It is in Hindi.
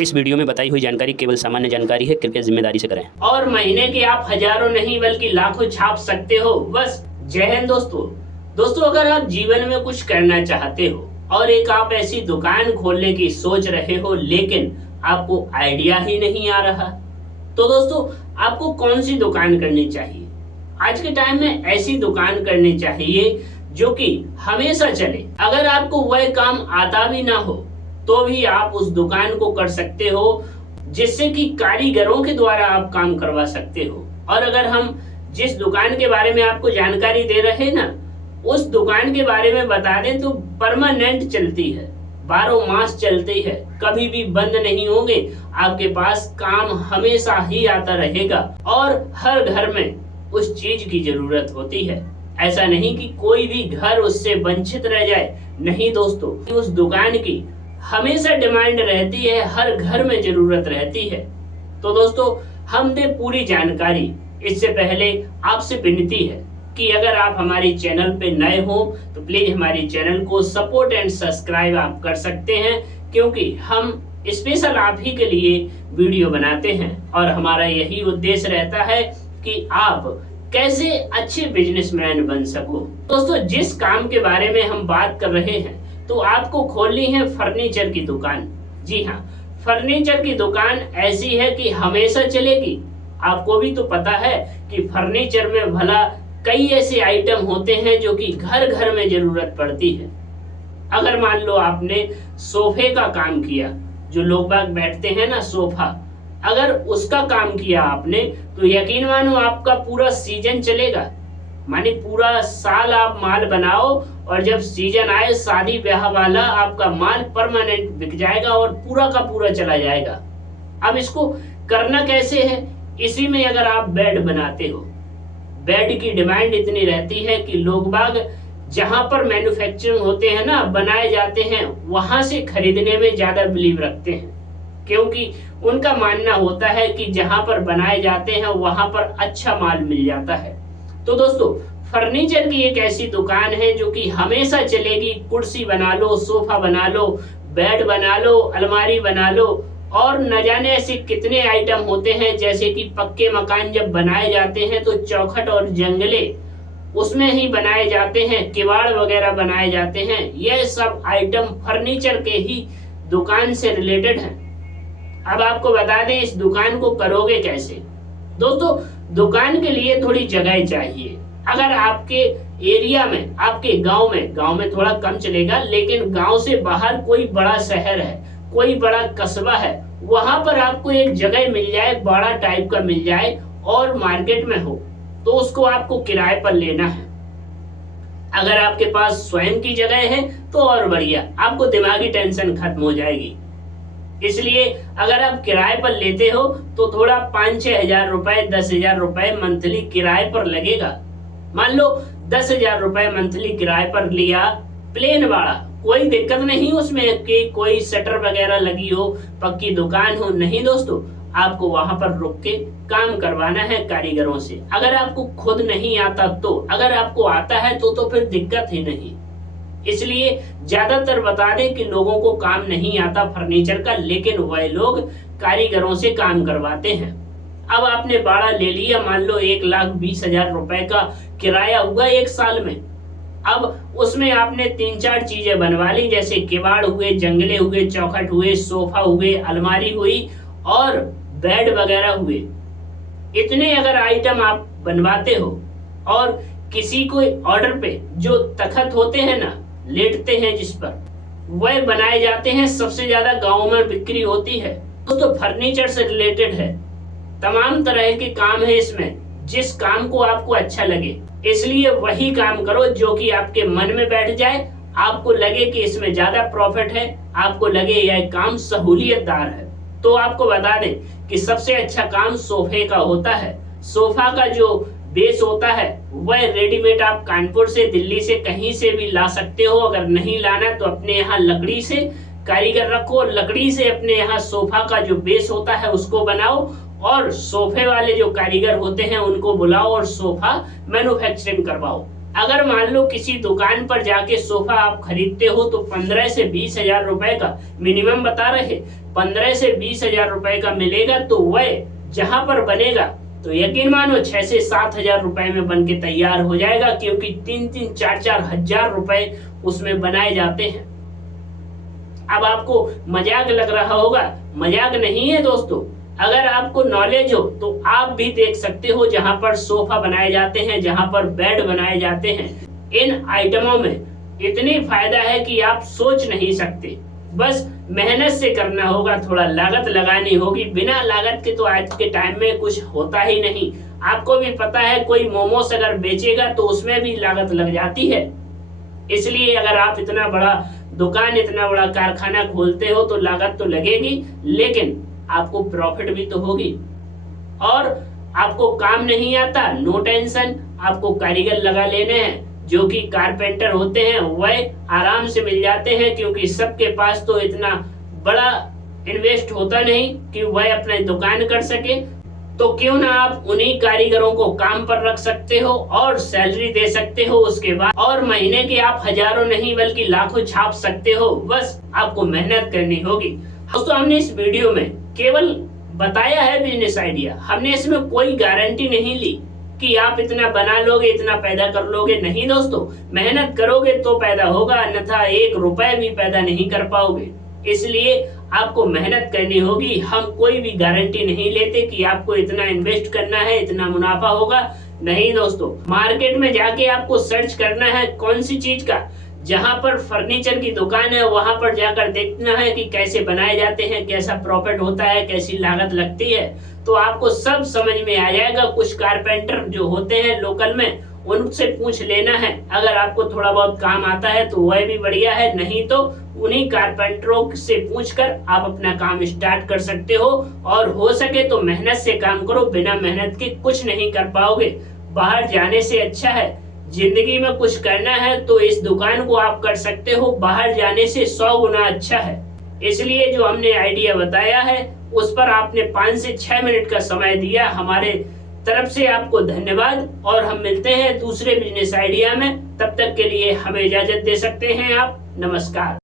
इस वीडियो में बताई हुई जानकारी केवल सामान्य जानकारी है, कृपया जिम्मेदारी से करें। और महीने के आप हजारों नहीं बल्कि लाखों छाप सकते हो। बस जय हिंद दोस्तों, अगर आप जीवन में कुछ करना चाहते हो और एक आप ऐसी दुकान खोलने की सोच रहे हो लेकिन आपको आइडिया ही नहीं आ रहा, तो दोस्तों आपको कौन सी दुकान करनी चाहिए? आज के टाइम में ऐसी दुकान करनी चाहिए जो कि हमेशा चले। अगर आपको वह काम आता भी ना हो तो भी आप उस दुकान को कर सकते हो, जिससे कि कारीगरों के द्वारा आप काम करवा सकते हो। और अगर हम जिस दुकान के बारे में आपको जानकारी दे रहे हैं ना, उस दुकान के बारे में बता दें तो परमानेंट चलती है, 12 मास चलती है, कभी भी बंद नहीं होंगे। आपके पास काम हमेशा ही आता रहेगा और हर घर में उस चीज की जरूरत होती है। ऐसा नहीं कि कोई भी घर उससे वंचित रह जाए, नहीं दोस्तों, उस दुकान की हमेशा डिमांड रहती है, हर घर में जरूरत रहती है। तो दोस्तों हम दे पूरी जानकारी। इससे पहले आपसे विनती है कि अगर आप हमारे चैनल पे नए हो तो प्लीज हमारे चैनल को सपोर्ट एंड सब्सक्राइब आप कर सकते हैं, क्योंकि हम स्पेशल आप ही के लिए वीडियो बनाते हैं और हमारा यही उद्देश्य रहता है कि आप कैसे अच्छे बिजनेसमैन बन सको। दोस्तों जिस काम के बारे में हम बात कर रहे हैं, तो आपको खोलनी है फर्नीचर की दुकान। जी हाँ, फर्नीचर की दुकान ऐसी है कि हमेशा चलेगी। आपको भी तो पता है कि फर्नीचर में भला कई ऐसे आइटम होते हैं जो कि घर घर में जरूरत पड़ती है। अगर मान लो आपने सोफे का काम किया, जो लोग बाग बैठते हैं ना सोफा, अगर उसका काम किया आपने, तो यकीन मानो आपका पूरा सीजन चलेगा। माने पूरा साल आप माल बनाओ और जब सीजन आए शादी ब्याह वाला, आपका माल परमानेंट बिक जाएगा और पूरा का पूरा चला जाएगा। अब इसको करना कैसे है? इसी में अगर आप बेड बनाते हो, बेड की डिमांड इतनी रहती है कि लोग बाग जहां पर मैन्युफैक्चरिंग होते हैं ना, बनाए जाते हैं, वहां से खरीदने में ज्यादा बिलीव रखते हैं, क्योंकि उनका मानना होता है कि जहां पर बनाए जाते हैं वहां पर अच्छा माल मिल जाता है। तो दोस्तों फर्नीचर की एक ऐसी दुकान है जो कि हमेशा चलेगी। कुर्सी बना लो, सोफा बना लो, बेड बना लो, अलमारी बना लो, और न जाने ऐसे कितने आइटम होते हैं। जैसे कि पक्के मकान जब बनाए जाते हैं तो चौखट और जंगले उसमें ही बनाए जाते हैं, किवाड़ वगैरह बनाए जाते हैं। यह सब आइटम फर्नीचर के ही दुकान से रिलेटेड है। अब आपको बता दें इस दुकान को करोगे कैसे। दोस्तों दुकान के लिए थोड़ी जगह चाहिए। अगर आपके एरिया में, आपके गांव में थोड़ा कम चलेगा, लेकिन गांव से बाहर कोई बड़ा शहर है, कोई बड़ा कस्बा है, वहां पर आपको एक जगह मिल जाए, बड़ा टाइप का मिल जाए और मार्केट में हो, तो उसको आपको किराए पर लेना है। अगर आपके पास स्वयं की जगह है तो और बढ़िया, आपको दिमागी टेंशन खत्म हो जाएगी। इसलिए अगर आप किराए पर लेते हो तो थोड़ा 5-6 हजार रुपए, 10,000 रुपए मंथली किराए पर लगेगा। मान लो 10,000 रुपए मंथली किराए पर लिया, प्लेन वाला, कोई दिक्कत नहीं उसमें कि कोई शटर वगैरह लगी हो, पक्की दुकान हो, नहीं दोस्तों, आपको वहां पर रुक के काम करवाना है कारीगरों से। अगर आपको खुद नहीं आता तो, अगर आपको आता है तो फिर दिक्कत ही नहीं। इसलिए ज्यादातर बता दें कि लोगों को काम नहीं आता फर्नीचर का, लेकिन वह लोग कारीगरों से काम करवाते हैं। अब आपने बाड़ा ले लिया, मान लो 1,20,000 रुपए का किराया हुआ एक साल में। अब उसमें आपने 3-4 चीजें बनवा ली, जैसे किवाड़ हुए, जंगले हुए, चौखट हुए, सोफा हुए, अलमारी हुई और बेड वगैरह हुए। इतने अगर आइटम आप बनवाते हो और किसी को ऑर्डर पे जो तखत होते हैं ना, लेटते हैं जिस पर, वह बनाए जाते हैं, सबसे ज्यादा गाँव में बिक्री होती है। दोस्तों फर्नीचर से रिलेटेड है, तमाम तरह के काम है इसमें, जिस काम को आपको अच्छा लगे। इसलिए वही काम करो जो कि आपके मन में बैठ जाए, आपको लगे कि इसमें ज्यादा प्रॉफिट है, आपको लगे यह काम सहूलियतदार है। तो आपको बता दें कि सबसे अच्छा काम सोफे का होता है। सोफा का जो बेस होता है वह रेडीमेड आप कानपुर से, दिल्ली से, कहीं से भी ला सकते हो। अगर नहीं लाना तो अपने यहाँ लकड़ी से कारीगर रखो, लकड़ी से अपने यहाँ सोफा का जो बेस होता है उसको बनाओ और सोफे वाले जो कारीगर होते हैं उनको बुलाओ और सोफा मैन्युफैक्चरिंग करवाओ। अगर मान लो किसी दुकान पर जाके सोफा आप खरीदते हो तो 15 से 20 हजार रुपए का मिनिमम बता रहे, 15 से 20 हजार रुपए का मिलेगा। तो वह जहां पर बनेगा तो यकीन मानो 6 से 7 हजार रुपए में बन के तैयार हो जाएगा, क्योंकि 3-3, 4-4 हजार रुपए उसमें बनाए जाते हैं। अब आपको मजाक लग रहा होगा, मजाक नहीं है दोस्तों। अगर आपको नॉलेज हो तो आप भी देख सकते हो जहां पर सोफा बनाए जाते हैं, जहां पर बेड बनाए जाते हैं। इन आइटमों में इतनी फायदा है कि आप सोच नहीं सकते। बस मेहनत से करना होगा, थोड़ा लागत लगानी होगी। बिना लागत के तो आज के टाइम में कुछ होता ही नहीं। आपको भी पता है, कोई मोमोस अगर बेचेगा तो उसमें भी लागत लग जाती है। इसलिए अगर आप इतना बड़ा दुकान, इतना बड़ा कारखाना खोलते हो तो लागत तो लगेगी, लेकिन आपको प्रॉफिट भी तो होगी। और आपको काम नहीं आता, नो टेंशन, आपको कारीगर लगा लेने हैं जो कि कारपेंटर होते हैं, वह आराम से मिल जाते हैं, क्योंकि सबके पास तो इतना बड़ा इन्वेस्ट होता नहीं कि वह अपनी दुकान कर सके। तो क्यों ना आप उन्हीं कारीगरों को काम पर रख सकते हो और सैलरी दे सकते हो उसके बाद, और महीने के आप हजारों नहीं बल्कि लाखों छाप सकते हो। बस आपको मेहनत करनी होगी। दोस्तों, हमने इस वीडियो में केवल बताया है बिजनेस आइडिया, हमने इसमें कोई गारंटी नहीं ली कि आप इतना बना लोगे, इतना पैदा कर लोगे। नहीं दोस्तों, मेहनत करोगे तो पैदा होगा, अन्यथा 1 रुपए भी पैदा नहीं कर पाओगे। इसलिए आपको मेहनत करनी होगी। हम कोई भी गारंटी नहीं लेते कि आपको इतना इन्वेस्ट करना है, इतना मुनाफा होगा। नहीं दोस्तों, मार्केट में जाके आपको सर्च करना है कौन सी चीज का, जहां पर फर्नीचर की दुकान है वहां पर जाकर देखना है कि कैसे बनाए जाते हैं, कैसा प्रॉफिट होता है, कैसी लागत लगती है, तो आपको सब समझ में आ जाएगा। कुछ कारपेंटर जो होते हैं लोकल में, उनसे पूछ लेना है। अगर आपको थोड़ा बहुत काम आता है तो वह भी बढ़िया है, नहीं तो उन्हीं कारपेंटरों से पूछकर आप अपना काम स्टार्ट कर सकते हो। और हो सके तो मेहनत से काम करो, बिना मेहनत के कुछ नहीं कर पाओगे। बाहर जाने से अच्छा है, जिंदगी में कुछ करना है तो इस दुकान को आप कर सकते हो, बाहर जाने से 100 गुना अच्छा है। इसलिए जो हमने आइडिया बताया है उस पर आपने 5 से 6 मिनट का समय दिया, हमारे तरफ से आपको धन्यवाद। और हम मिलते हैं दूसरे बिजनेस आइडिया में, तब तक के लिए हमें इजाजत दे सकते हैं आप। नमस्कार।